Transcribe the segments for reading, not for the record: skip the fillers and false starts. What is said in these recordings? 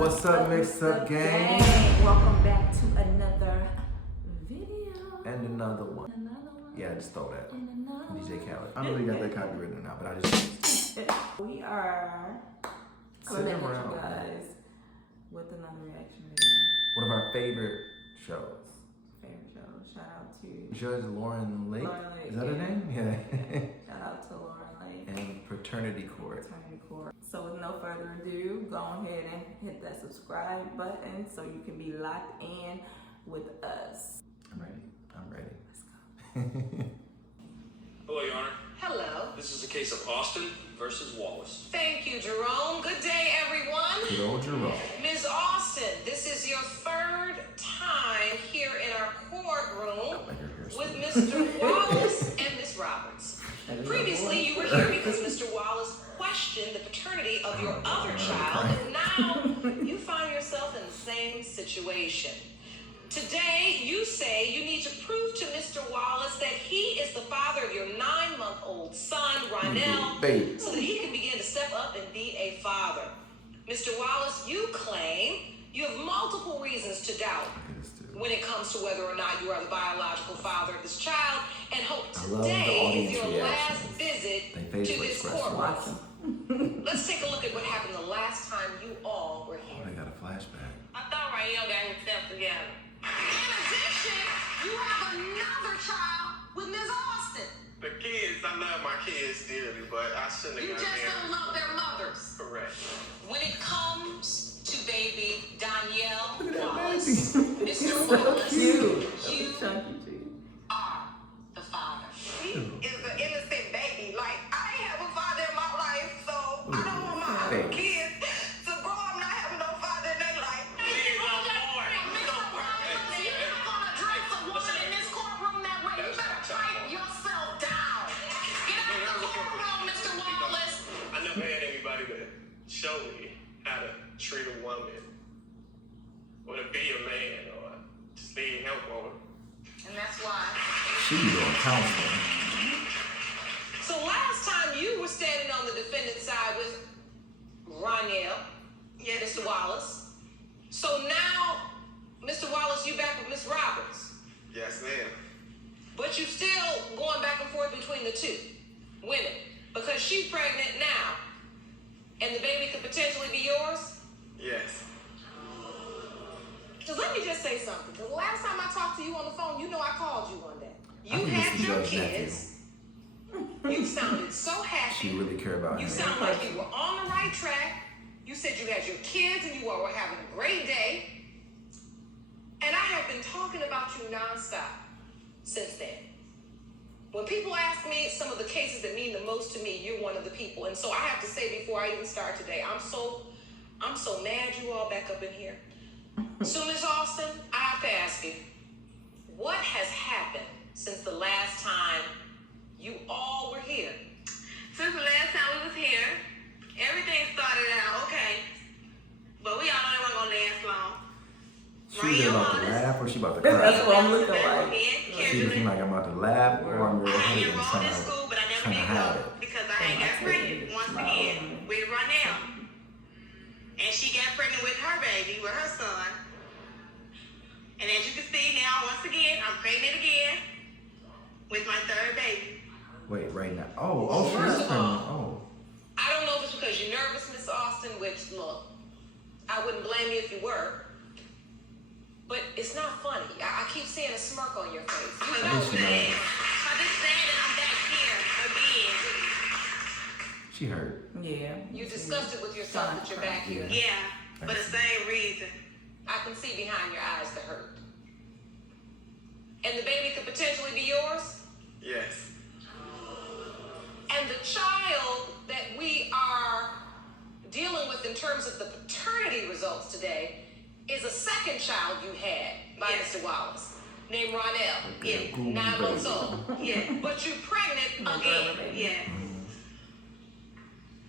What's up, Mixed Up Gang? Welcome back to another video. And another one. Yeah, just throw that. DJ Khaled. I don't know if you got that copywritten or not, but I just... We are Sitting coming at around. you guys with another reaction video. One of our favorite shows. Shout out to Judge Lauren Lake. Lauren Lake, Is that her yeah. name? Yeah. Shout out to Lauren Lake. And Paternity Court. So with no further ado, go ahead and hit that subscribe button so you can be locked in with us. I'm ready. Let's go. Hello, Your Honor. Hello. This is a case of Austin versus Wallace. Thank you, Jerome. Good day, everyone. Good old Jerome. Ms. Austin, this is your third time here in our courtroom with Mr. Wallace and Ms. Roberts. Previously, you were here because Mr. Wallace questioned the paternity of your other child, and now you find yourself in the same situation. Today, you say you need to prove to Mr. Wallace that he is the father of your 9-month-old son, Ronell, so that he can begin to step up and be a father. Mr. Wallace, you claim you have multiple reasons to doubt when it comes to whether or not you are the biological father of this child, and hope today is your last visit to this courtroom. Let's take a look at what happened the last time you all were here. Oh, they got a flashback. I thought Rael got himself together. In addition, you have another child with Ms. Austin. The kids, I love my kids dearly, but I shouldn't have You got just married. don't love their mothers. Correct. When it comes to baby Danielle Look at that Wallace, baby. Mr. So Wallace, cute. you Chunky cheese. are the father. He is an innocent baby. Like, I ain't have a father in my life, so I don't want my other Baby. kids to grow up not having no father in their life. I never had anybody to show me how to treat a woman, or to be a man, or just need help on. And that's why. She be doing counseling. So last time you were standing on the defendant's side with Ronell, Mr. Wallace. So now, Mr. Wallace, you back with Miss Roberts. Yes, ma'am. But you still going back and forth between the two women because she's pregnant now, and the baby could potentially be yours. Yes. Because let me just say something. Because the last time I talked to you on the phone, you know I called you one day. I You think had it's the your judge's nephew. kids. You sounded so happy. She really care about You him. sound like you were on the right track. You said you had your kids and you all were having a great day. And I have been talking about you nonstop since then. When people ask me some of the cases that mean the most to me, you're one of the people. And so I have to say before I even start today, I'm so mad you all back up in here. So Ms. Austin, I have to ask you, what has happened since the last time you all were here? Since the last time we was here, everything started out okay, but we all know it wasn't gonna last long. She either about to laugh or she about to cry. That's what I'm looking like. She either seem like I'm about to laugh or I'm really I hating enrolled in trying school, but I never to did hide go it. because I ain't got pregnant once again with Ronell. And she got pregnant with her baby, with her son. And as you can see now, once again, I'm pregnant again with my third baby. Wait, right now. Oh, she's First of pregnant. all, Oh. I don't know if it's because you're nervous, Miss Austin, which, look, I wouldn't blame you if you were. But it's not funny. I keep seeing a smirk on your face. You know she that. knows. I'm just saying that I'm back here again. She hurt. Yeah. You disgusted with yourself that you're back here. Yeah, for the same reason. I can see behind your eyes the hurt. And the baby could potentially be yours? Yes. And the child that we are dealing with in terms of the paternity results today is a second child you had by Yes. Mr. Wallace, named Ronell. Okay, cool, 9 months baby. old. Yeah, But you're pregnant again. yeah.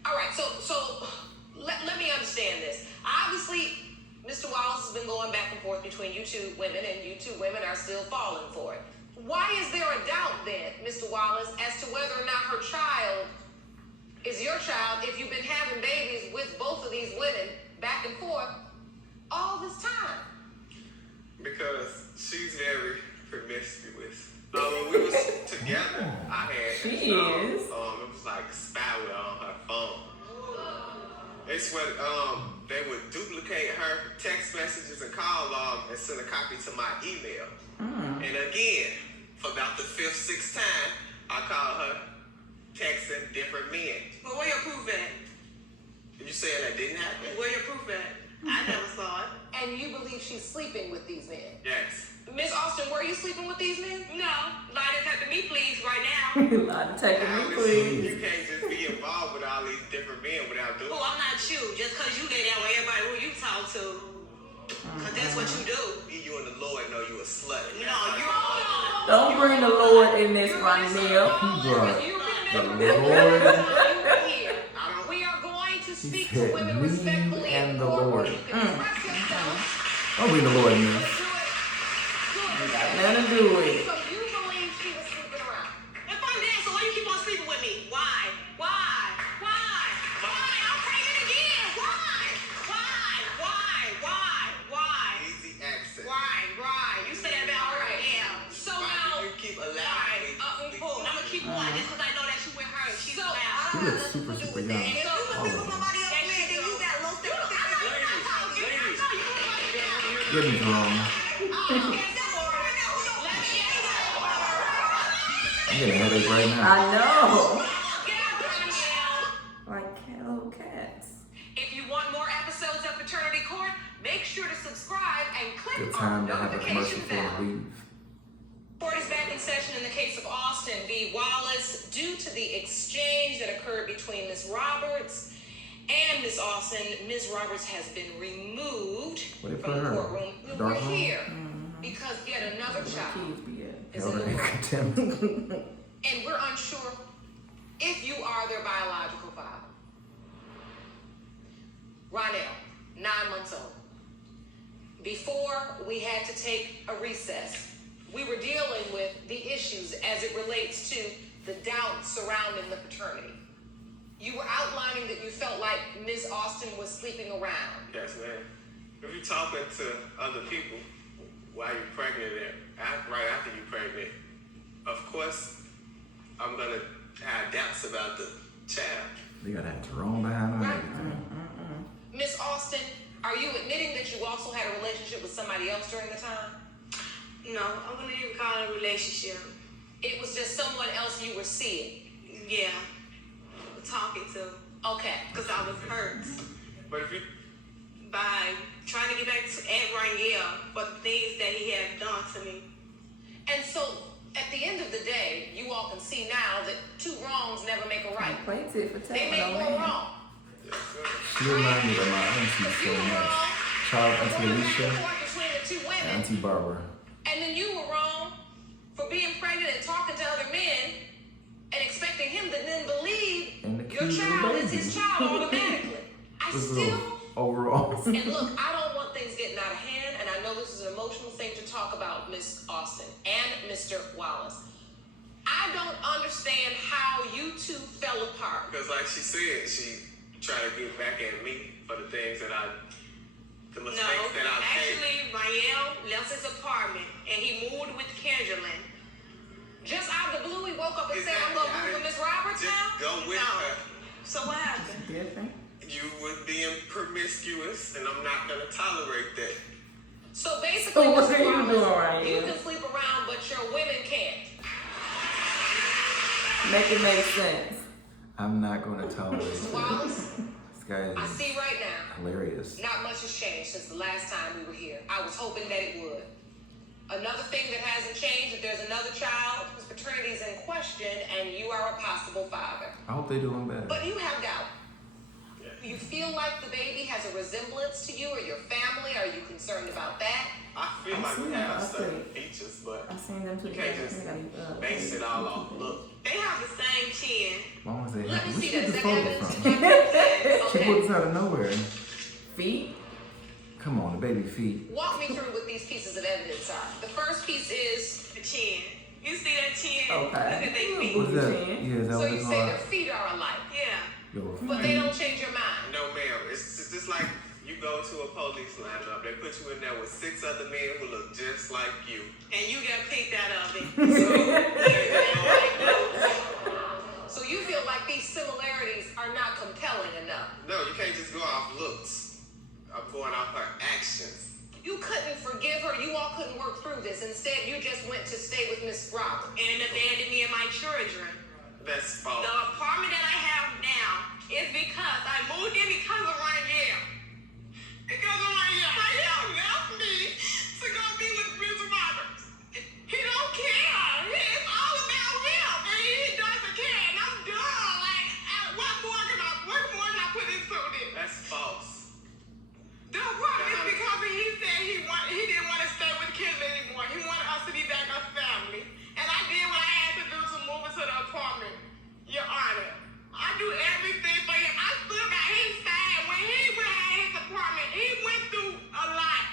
All right, so let me understand this. Obviously, Mr. Wallace has been going back and forth between you two women, and you two women are still falling for it. Why is there a doubt then, Mr. Wallace, as to whether or not her child is your child if you've been having babies with both of these women back and forth all this time? Because she's very promiscuous. When we was together, I had She is. it was like spyware on her phone. It's when they would duplicate her text messages and call logs and send a copy to my email. And again, for about the 5th, 6th time, I called her texting different men. But where your proof at? You saying that didn't happen? Where your proof at? I never saw it. And you believe she's sleeping with these men? Yes. Miss Austin, were you sleeping with these men? No, lie detector me, please, right now. Lie detector me, Obviously, please. you can't just be involved with all these different men without doing Oh, I'm not you. Just because you lay down with everybody who you talk to. Because that's what you do. You and the Lord know you a slut. No, you're Don't bring the Lord in this, Ronell. The Lord. Here. We are going to speak to said women me respectfully and the courtroom. Lord. You can express yourself. Don't bring the Lord in this. Nothing to do with it. So you believe she was sleeping around? If I'm there, so why you keep on sleeping with me? Why? Why? Why? Why? I'm pregnant again. Why? Why? Why? Why? Why? easy access. Right. You say that about her, yeah. So Why now, do you keep allowing me to speak? Cool. I'm gonna keep quiet just because I know that you with her and she's So, loud. He looks super, super young. If you All was of with them. somebody else, man, then you got low self. Get me wrong. I'm getting a headache right now. I know. Like little cats. if you want more episodes of Paternity Court, make sure to subscribe and click Good on time the to have a commercial notification for bell. the leave. Court is back in session in the case of Austin v. Wallace due to the exchange that occurred between Ms. Roberts and Ms. Austin. Ms. Roberts has been removed What they from put the her? courtroom. Dark We're room? here because yet another child Kids be at. is Held in her the in world. contempt. And we're unsure if you are their biological father. Ronell, 9 months old. Before we had to take a recess, we were dealing with the issues as it relates to the doubt surrounding the paternity. You were outlining that you felt like Ms. Austin was sleeping around. Yes, man. If you're talking to other people while you're pregnant and right after you're pregnant, of course, I'm going to have doubts about the child. They gotta have Jerome behind her. Right. Miss Austin, are you admitting that you also had a relationship with somebody else during the time? No, I wouldn't even call it a relationship. It was just someone else you were seeing. Yeah. Talking to. Okay. Because I was hurt But if you, by trying to get back to Aunt Rangel for the things that he had done to me. And so, at the end of the day, you all can see now that 2 wrongs never make a right. Play tit for tat. They make more wrong. She reminds me of my auntie so You were much. wrong Child for Auntie going back Alicia and forth between the 2 and women. Auntie Barbara. And then you were wrong for being pregnant and talking to other men and expecting him to then believe And the your cute little child is baby. his child automatically. I This still... little overall. And look, I don't want things getting out of hand, and I know this is an emotional thing to talk about, Miss Austin and Mr. Wallace. I don't understand how you 2 fell apart. because like she said, she tried to get back at me for the things that the No, mistakes that I made. actually, Rangel left his apartment and he moved with Kendra. Just out of the blue, he woke up and said, I'm going to move with Miss Roberts Just now? go with No. her. So what happened? Different. You would be promiscuous, and I'm not going to tolerate that. So basically, So what Mr. are you Wallace, doing right you here? can sleep around, but your women can't. Make it make sense. I'm not gonna tolerate Mr. this. Wallace, This guy I is see right now, hilarious. not much has changed since the last time we were here. I was hoping that it would. Another thing that hasn't changed is there's another child whose paternity is in question, and you are a possible father. I hope they're doing better. But you have doubt. You feel like the baby has a resemblance to you or your family? Are you concerned about that? I feel I like see we that. have I certain see. features, but I seen them you together. can't just base it all off look. They have the same chin. As long as they Let me have. see Where'd that. she Is get that this evidence? photo from? She Okay. pulled this out of nowhere. Feet. Come on, the baby feet. Walk me through what these pieces of evidence are. The first piece is, The chin. You see that chin? Okay. Look at their feet. What is that? Chin. Yeah, is that so what you it's say their called? feet are alike, Yeah. Yo, but they don't change your mind. No, ma'am. It's just like You go to a police lineup, they put you in there with 6 other men who look just like you. And you got picked out of it. So you feel like these similarities are not compelling enough? No, you can't just go off looks. I'm going off her actions. You couldn't forgive her. You all couldn't work through this. Instead, you just went to stay with Miss Roberts. And abandoned me and my children. That's false. The apartment that I have now is because I moved in because of Ryan. Because of Ryan. Ryan left me to go be with Miss Roberts. He don't care. It's all about him. And he doesn't care. And I'm done. Like, what more can I put into this? That's false. The apartment is because he said he didn't want to stay with Kim anymore. He wanted us to be back as family. And I did what I had to do to move into the apartment. Your Honor, I do everything for him. I stood by his side when he went out his apartment. He went through a lot.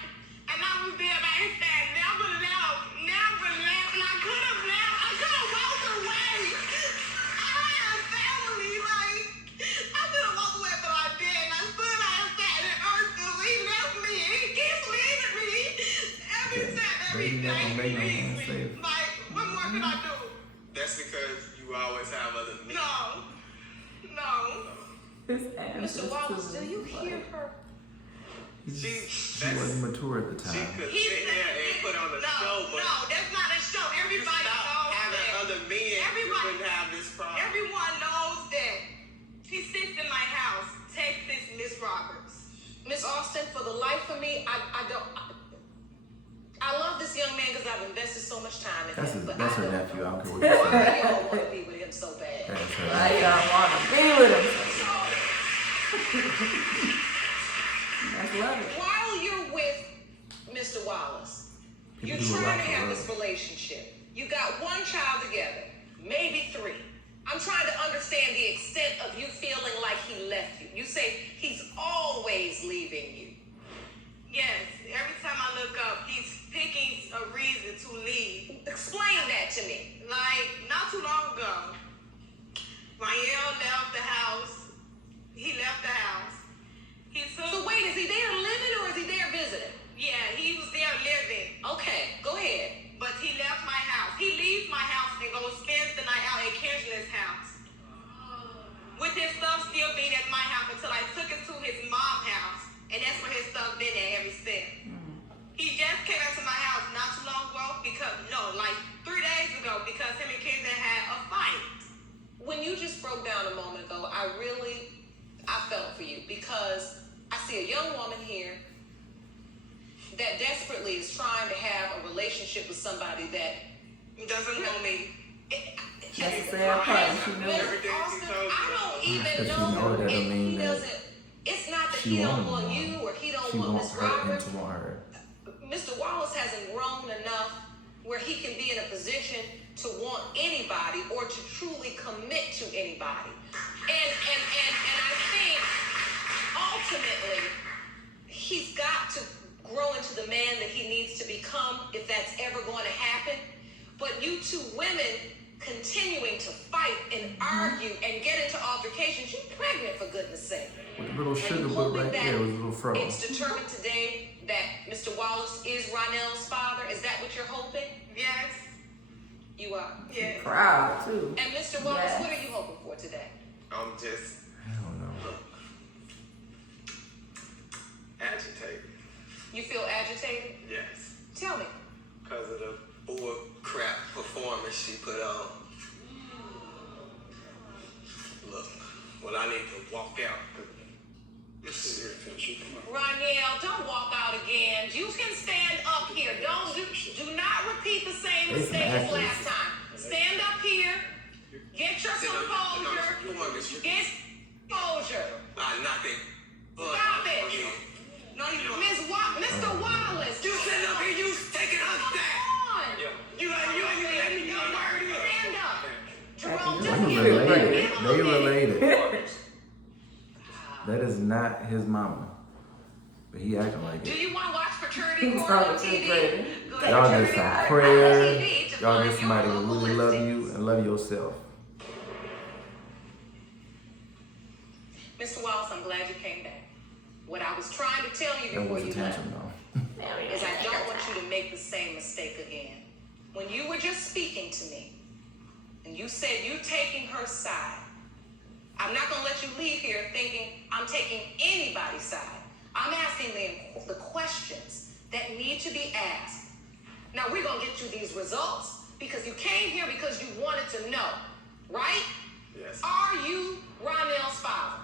And I was there by his side. Never left. Never left. And I could have left. I could have walked away. I had family. Like, I could have walked away, but I didn't. I stood by his side and earth till he left me. He keeps leaving me. Every day he leaves me. Like, what more can I do? That's because you always have other men. No. Mr. Wallace, do you hear her? She wasn't mature at the She time. could sit there and put on a show, but No, that's not a show. you Everybody stop knows having that. other men, you wouldn't have this problem. Everyone knows that. He sits in my house, Texas, Miss Roberts. Miss Austin, for the life of me, I love this young man because I've invested so much time in That's him. that's her nephew. I don't care what you Why say. y'all want to be with him so bad? That's her Why nephew. y'all want to be with him? That's love it. While you're with Mr. Wallace, People you're do a lot trying to for have love. this relationship. You got one child together, maybe 3. I'm trying to understand the extent of you feeling like he left you. You say he's always leaving you. Yes, every time I look up, he's picking a reason to leave. Explain that to me. Like, not too long ago, Ryan left the house. He left the house. He took... So wait, is he there living or is he there visiting? Yeah, he was there living. Okay, go ahead. But he left my house. He leaves my house and goes spends the night out at Kendrick's house. With his stuff still being at my house until I took it to his mom's house. And that's where his stuff been at ever since. He just came into my house not too long ago like 3 days ago because him and Kendrick had a fight. When you just broke down a moment ago, I felt for you because I see a young woman here that desperately is trying to have a relationship with somebody that Doesn't know me. That's the sad part. She knew it. Everything she Austin, told you. I don't If even she know know that, if don't mean he that doesn't. It's not that she he don't want want him. you or he don't She want wants Miss her Roberts. into her. Mr. Wallace hasn't grown enough where he can be in a position to want anybody or to truly commit to anybody. And I think ultimately he's got to grow into the man that he needs to become if that's ever going to happen. But you two women continuing to fight and argue and get into altercations, you're pregnant for goodness sake. With a little And sugar you book hoping right that there with a little fro. it's determined today that Mr. Wallace is Ronell's father. Is that what you're hoping? Yes. You are. Yes. Proud too. And Mr. Wallace, Yes. what are you hoping for today? I'm just I don't know. agitated. You feel agitated? Yes. Tell me. Because of the bull crap performance she put on. Look, well, I need to walk out. Roniel, don't walk out again. You can stand up here. Do not repeat the same It's mistake as actors. last time. Stand up here. Get your composure. Get composure. I knock it. Stop it. No, you don't. Mr. Wallace. You sitting up here, you taking us Come back. on. You ain't let me get a word in. Stand up. Jerome, They just They give him related. a They little bit. related. That is not his mama. But he acting like Do it. you want to watch Paternity He's Court on probably TV? great. Go to Y'all get Paternity some Court on prayer. TV to Y'all find get your somebody who local really love listings. you and love yourself. Mr. Wallace, I'm glad you came back. What I was trying to before was a you left tantrum, though. is I don't want you to make the same mistake again. When you were just speaking to me, and you said you taking her side, I'm not gonna let you leave here thinking I'm taking anybody's side. I'm asking the questions that need to be asked. Now we're gonna get you these results because you came here because you wanted to know, right? Yes. Are you Ronell's father?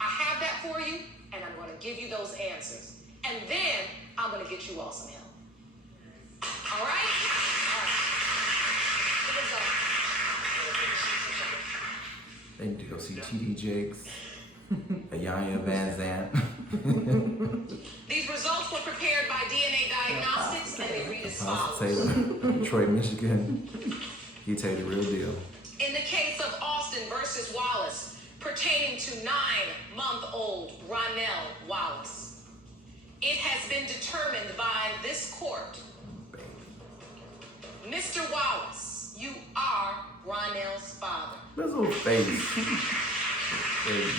I have that for you, and I'm gonna give you those answers. And then I'm gonna get you all some help. All right? All right. They need to go see T.D. Jakes, Ayanya Van Zandt. These results were prepared by DNA Diagnostics, and they read as Apostle follows. Taylor, Detroit, Michigan. He tell you the real deal. In the case of Austin versus Wallace, pertaining to 9-month-old Ronell Wallace, it has been determined by this court, Mr. Wallace, you are Ronell's father. This little face. Baby.